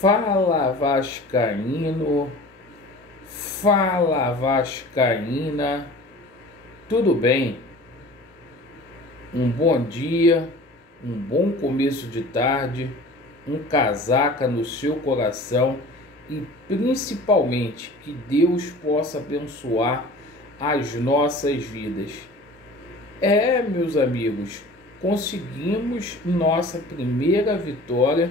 Fala Vascaíno, fala Vascaína, tudo bem? Um bom dia, um bom começo de tarde, um casaca no seu coração e principalmente que Deus possa abençoar as nossas vidas. Meus amigos, conseguimos nossa primeira vitória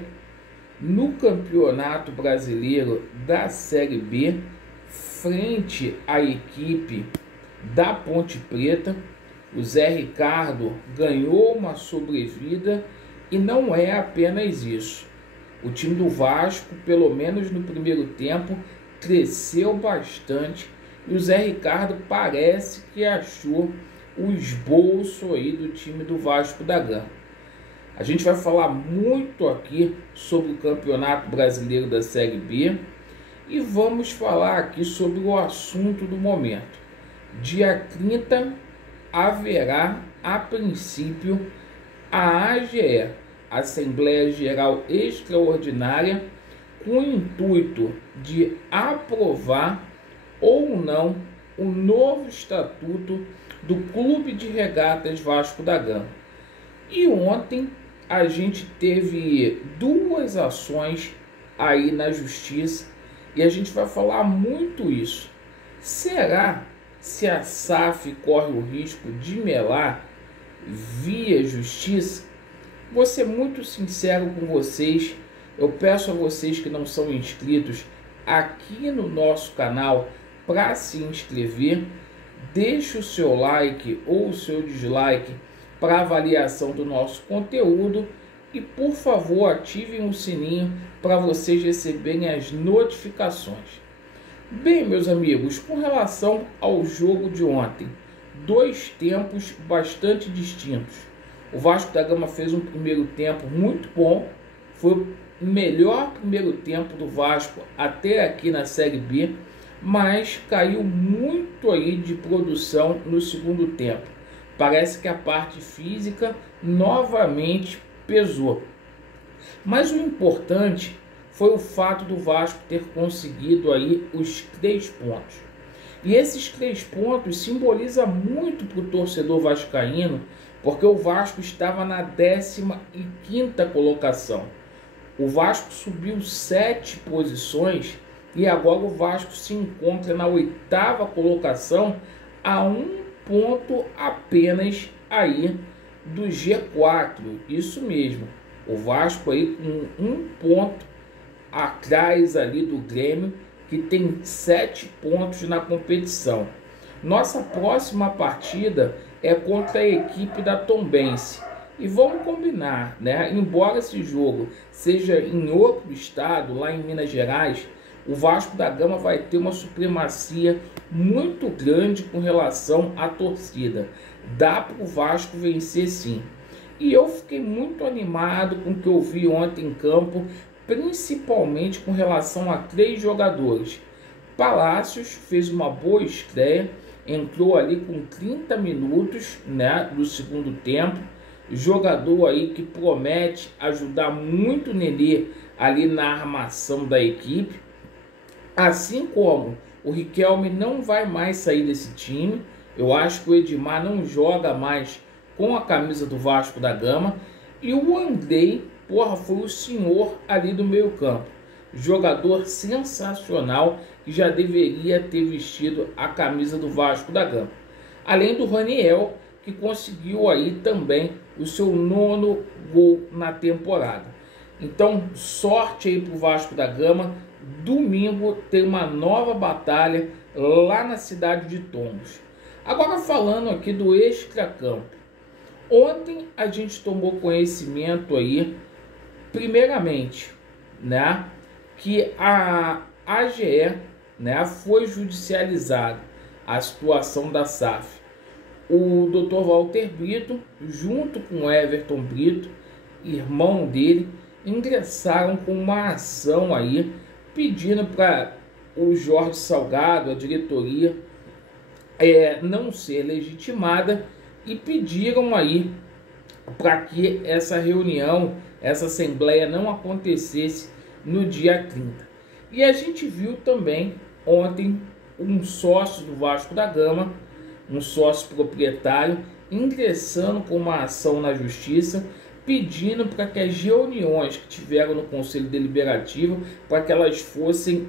no Campeonato Brasileiro da Série B, frente à equipe da Ponte Preta. O Zé Ricardo ganhou uma sobrevida e não é apenas isso. O time do Vasco, pelo menos no primeiro tempo, cresceu bastante e o Zé Ricardo parece que achou o esboço aí do time do Vasco da Gama. A gente vai falar muito aqui sobre o Campeonato Brasileiro da Série B e vamos falar aqui sobre o assunto do momento. Dia 30 haverá, a princípio, a AGE, Assembleia Geral Extraordinária, com o intuito de aprovar ou não o novo estatuto do Clube de Regatas Vasco da Gama. E ontem a gente teve duas ações aí na justiça e a gente vai falar muito isso. Será se a SAF corre o risco de melar via justiça? Vou ser muito sincero com vocês, eu peço a vocês que não são inscritos aqui no nosso canal para se inscrever, deixe o seu like ou o seu dislike para avaliação do nosso conteúdo e, por favor, ativem o sininho para vocês receberem as notificações. Bem, meus amigos, com relação ao jogo de ontem, dois tempos bastante distintos. O Vasco da Gama fez um primeiro tempo muito bom, foi o melhor primeiro tempo do Vasco até aqui na Série B, mas caiu muito aí de produção no segundo tempo. Parece que a parte física novamente pesou. Mas o importante foi o fato do Vasco ter conseguido aí os 3 pontos. E esses 3 pontos simbolizam muito para o torcedor vascaíno, porque o Vasco estava na 15ª colocação. O Vasco subiu 7 posições e agora o Vasco se encontra na 8ª colocação, a um ponto apenas aí do G4, isso mesmo, o Vasco aí com um ponto atrás ali do Grêmio, que tem 7 pontos na competição. Nossa próxima partida é contra a equipe da Tombense, e vamos combinar, né? Embora esse jogo seja em outro estado, lá em Minas Gerais, o Vasco da Gama vai ter uma supremacia muito grande com relação à torcida. Dá para o Vasco vencer sim. E eu fiquei muito animado com o que eu vi ontem em campo, principalmente com relação a 3 jogadores. Palácios fez uma boa estreia, entrou ali com 30 minutos, né, do segundo tempo. Jogador aí que promete ajudar muito o Nenê ali na armação da equipe. Assim como o Riquelme não vai mais sair desse time, eu acho que o Edmar não joga mais com a camisa do Vasco da Gama. E o Andrei, foi o senhor ali do meio campo. Jogador sensacional que já deveria ter vestido a camisa do Vasco da Gama. Além do Raniel, que conseguiu aí também o seu 9º gol na temporada. Então, sorte aí para o Vasco da Gama. Domingo tem uma nova batalha lá na cidade de Tombos. Agora falando aqui do extracampo. Ontem a gente tomou conhecimento aí, primeiramente, né, que a AGE, né, foi judicializada a situação da SAF. O Dr. Walter Brito, junto com o Everton Brito, irmão dele, ingressaram com uma ação aí, pedindo para o Jorge Salgado, a diretoria, não ser legitimada, e pediram aí para que essa reunião, essa assembleia não acontecesse no dia 30. E a gente viu também ontem um sócio do Vasco da Gama, um sócio proprietário, ingressando com uma ação na justiça, pedindo para que as reuniões que tiveram no Conselho Deliberativo, para que elas fossem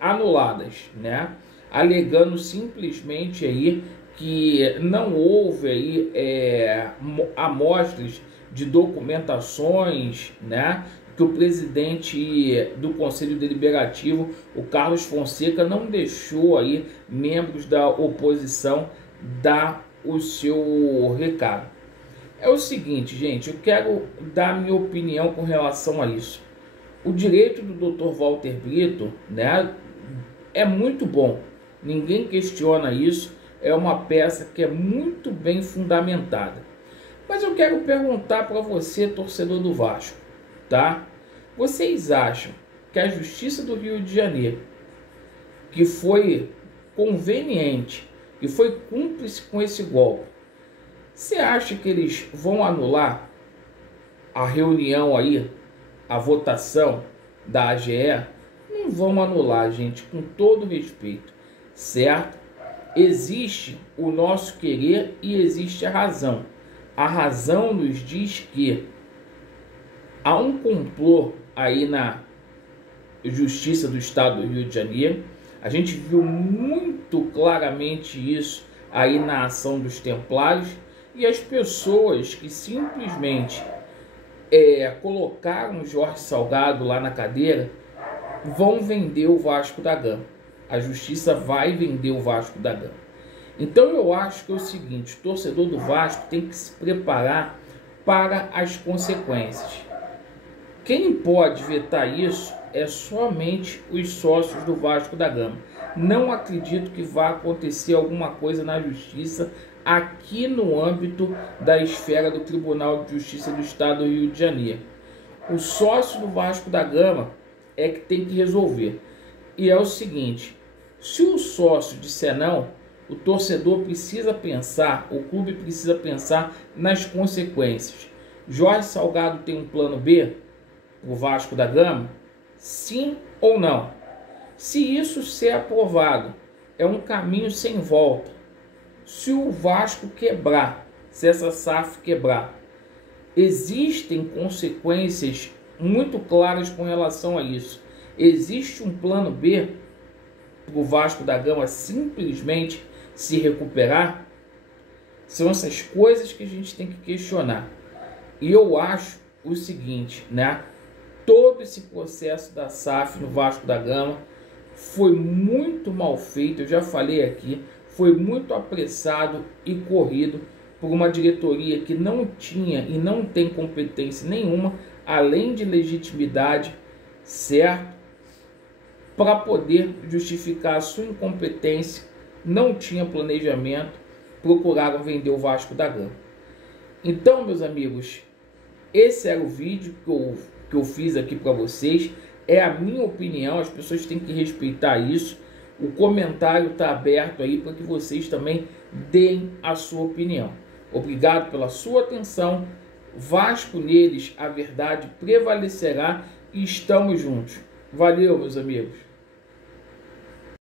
anuladas, né? Alegando simplesmente aí que não houve aí amostras de documentações, né? Que o presidente do Conselho Deliberativo, o Carlos Fonseca, não deixou aí membros da oposição dar o seu recado. É o seguinte, gente, eu quero dar minha opinião com relação a isso. O direito do Dr. Walter Brito, né, é muito bom, ninguém questiona isso, é uma peça que é muito bem fundamentada. Mas eu quero perguntar para você, torcedor do Vasco, tá? Vocês acham que a Justiça do Rio de Janeiro, que foi conveniente, que foi cúmplice com esse golpe, você acha que eles vão anular a reunião aí, a votação da AGE? Não vão anular, gente, com todo respeito, certo? Existe o nosso querer e existe a razão. A razão nos diz que há um complô aí na Justiça do Estado do Rio de Janeiro. A gente viu muito claramente isso aí na ação dos Templários, e as pessoas que simplesmente colocaram Jorge Salgado lá na cadeira vão vender o Vasco da Gama. A justiça vai vender o Vasco da Gama. Então eu acho que é o seguinte, o torcedor do Vasco tem que se preparar para as consequências. Quem pode vetar isso é somente os sócios do Vasco da Gama. Não acredito que vá acontecer alguma coisa na justiça aqui no âmbito da esfera do Tribunal de Justiça do Estado do Rio de Janeiro. O sócio do Vasco da Gama é que tem que resolver. E é o seguinte, se o sócio disser não, o torcedor precisa pensar, o clube precisa pensar nas consequências. Jorge Salgado tem um plano B para o Vasco da Gama? Sim ou não? Se isso ser aprovado, é um caminho sem volta. Se o Vasco quebrar, se essa SAF quebrar, existem consequências muito claras com relação a isso. Existe um plano B para o Vasco da Gama simplesmente se recuperar? São essas coisas que a gente tem que questionar. E eu acho o seguinte, né? Todo esse processo da SAF no Vasco da Gama foi muito mal feito, eu já falei aqui, foi muito apressado e corrido por uma diretoria que não tinha e não tem competência nenhuma, além de legitimidade, certo? Para poder justificar a sua incompetência, não tinha planejamento, procuraram vender o Vasco da Gama. Então, meus amigos, esse era o vídeo que eu fiz aqui para vocês. É a minha opinião, as pessoas têm que respeitar isso. O comentário está aberto aí para que vocês também deem a sua opinião. Obrigado pela sua atenção. Vasco neles, a verdade prevalecerá e estamos juntos. Valeu, meus amigos.